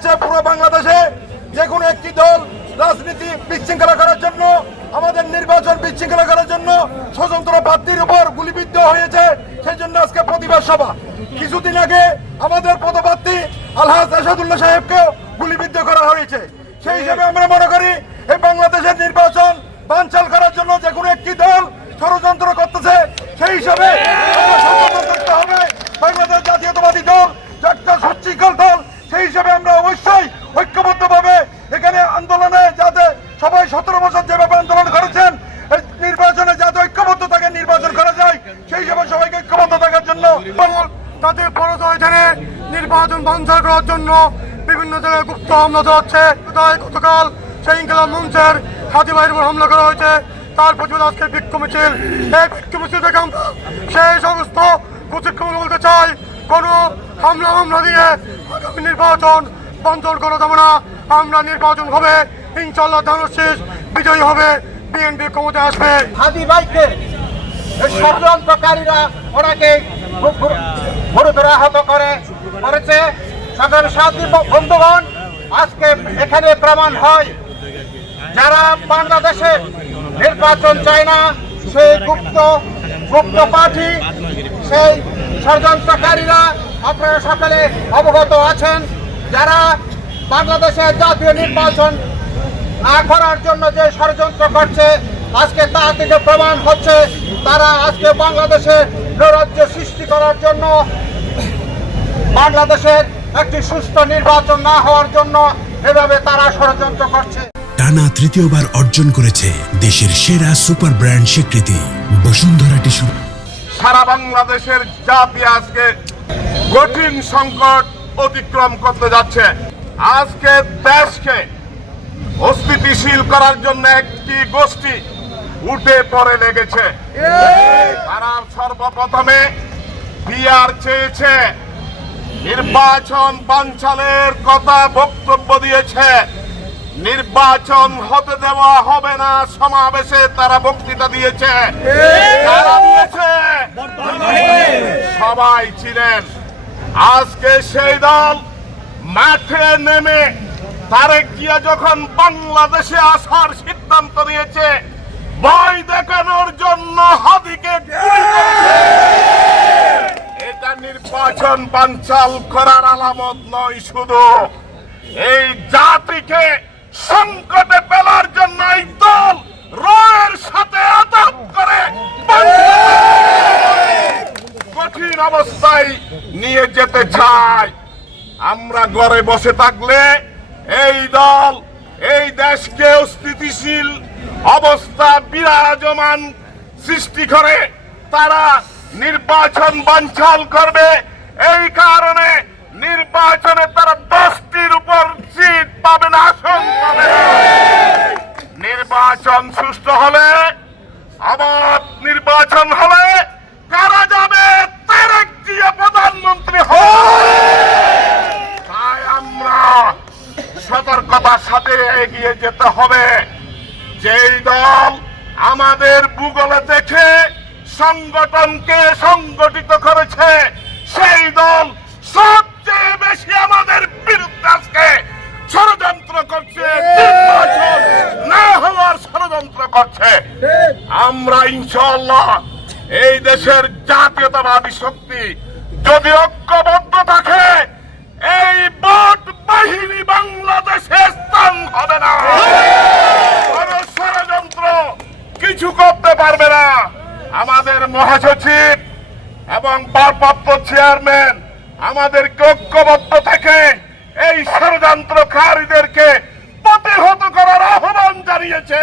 হয়েছে পুরো বাংলাদেশে। যে কোনো একটি দল রাজনীতি বিশৃঙ্খলা করার জন্য, আমাদের নির্বাচন বিশৃঙ্খলা করার জন্য স্বতন্ত্র প্রার্থীর উপর গুলিবিদ্ধ হয়েছে সেই জন্য আজকে প্রতিবাদ সভা। কিছুদিন আগে আমাদের পদপ্রার্থী আলহাজ আসাদুল্লাহ সাহেবকেও গুলিবিদ্ধ করা হয়েছে। সেই হিসেবে আমরা মনে করি, এই বাংলাদেশের নির্বাচন বানচাল করার জন্য যে কোনো একটি দল ষড়যন্ত্র করতেছে, সেই হিসাবে আমরা সংগঠন করতে হবে বাংলাদেশ জাতীয়তাবাদী দল যে একটা সুশৃঙ্খল দল সেই হিসাবে আমরা অবশ্যই ঐক্যবদ্ধভাবে এখানে আন্দোলনে যাতে সবাই সতেরো বছর যেভাবে আন্দোলন করেছেন নির্বাচনে যাতে ঐক্যবদ্ধ থাকে, নির্বাচন করা যায়, সেই হিসাবে সবাইকে ঐক্যবদ্ধ থাকার জন্য তাদের পরজনে নির্বাচন বাঞ্চাল করার জন্য বিভিন্ন জায়গায় গুপ্ত হামলা চালাচ্ছে। তাই গতকাল সেই ইনকলাব মঞ্চের হাতি বাহিনীর উপর হামলা করা হয়েছে। তার প্রতিবাদ আজকে বিক্ষোভ মিছিল। এই বিক্ষোভ মিছিল থেকে সেই সমস্ত কুচিক্ষণ বলতে চাই। কোন হামলা হামলা দিয়ে আগামী নির্বাচন বন্ধন করা যাবে না। আমরা নির্বাচন হবে। ইনশাল্লাহ ধানশীষ বিজয়ী হবে। বিএনপি ক্ষমতা আসবে। হাদি ভাইকে ষড়যন্ত্রকারীরা ওনাকে গুরুতর আহত করে, করেছে। সকল সাথী বন্ধুগণ, আজকে এখানে প্রমাণ হয়, যারা বাংলাদেশে নির্বাচন চায় না, সেই গুপ্ত গুপ্ত পার্টি সেই ষড়যন্ত্রকারীরা আপনারা সকলে অবগত আছেন। যারা বাংলাদেশে জাতীয় নির্বাচন না করার জন্য যে ষড়যন্ত্র করছে আজকে তা থেকে প্রমাণ হচ্ছে তারা আজকে বাংলাদেশে নৈরাজ্য সৃষ্টি করার জন্য বাংলাদেশের একটি সুস্থ নির্বাচন না হওয়ার জন্য এভাবে তারা ষড়যন্ত্র করছে। টানা তৃতীয়বার অর্জন করেছে দেশের সেরা সুপার ব্র্যান্ড স্বীকৃতি বসুন্ধরা টিস্যু। সারা বাংলাদেশের জাতি আজকে কঠিন সংকট অতিক্রম করতে যাচ্ছে। আজকে দেশকে অস্থিতিশীল করার জন্য একটি গোষ্ঠী উঠে পড়ে লেগেছে। তারা সর্বপ্রথমে বিয়ার চেয়েছে। নির্বাচন বাঞ্চালের কথা বক্তব্য দিয়েছে। নির্বাচন হতে দেওয়া হবে না সমাবেশে তারা বক্তৃতা দিয়েছে। সবাই ছিলেন। আজকে সেই দল মাঠে নেমে তারেক জিয়া যখন বাংলাদেশে আসার সিদ্ধান্ত নিয়েছে, ভয় দেখানোর জন্য হাদিকে এটা নির্বাচন বানচাল করার আলামত নয় শুধু, এই জাতিকে সংকটে ফেলার জন্য এই দল রয়ের সাথে আতাপ করে কঠিন অবস্থায় নিয়ে যেতে চায়। আমরা ঘরে বসে থাকলে এই দল, এই দেশকে স্থিতিশীল অবস্থা বিরাজমান সৃষ্টি করে, তারা নির্বাচন বাঞ্চাল করবে। এই কারণে নির্বাচনে তারা দশটির উপর সিট পাবে না, আসন পাবে নির্বাচন সুষ্ঠু হলে আবার নির্বাচন হলে কারা যাবে তারেক জিয়া প্রধানমন্ত্রী হবে তাই আমরা সতর্কতার সাথে এগিয়ে যেতে হবে। যেই দল আমাদের ভূগোলে দেখে সংগঠনকে সংগঠিত করেছে, সেই দল সবচেয়ে বেশি আমাদের বিরুদ্ধে আজকে ষড়যন্ত্র করছে না হওয়ার ষড়যন্ত্র করছে। আমরা ইনশাল্লাহ এই দেশের জাতীয়তাবাদী শক্তি যদি ঐক্যবদ্ধ থাকে, এই ভোট বাহিনী বাংলাদেশে স্থান হবে না। ষড়যন্ত্র কিছু করতে পারবে না। আমাদের মহাসচিব এবং ভারপ্রাপ্ত চেয়ারম্যান আমাদের ঐক্যবদ্ধ থেকে এই ষড়যন্ত্রকারীদেরকে প্রতিহত করার আহ্বান জানিয়েছে।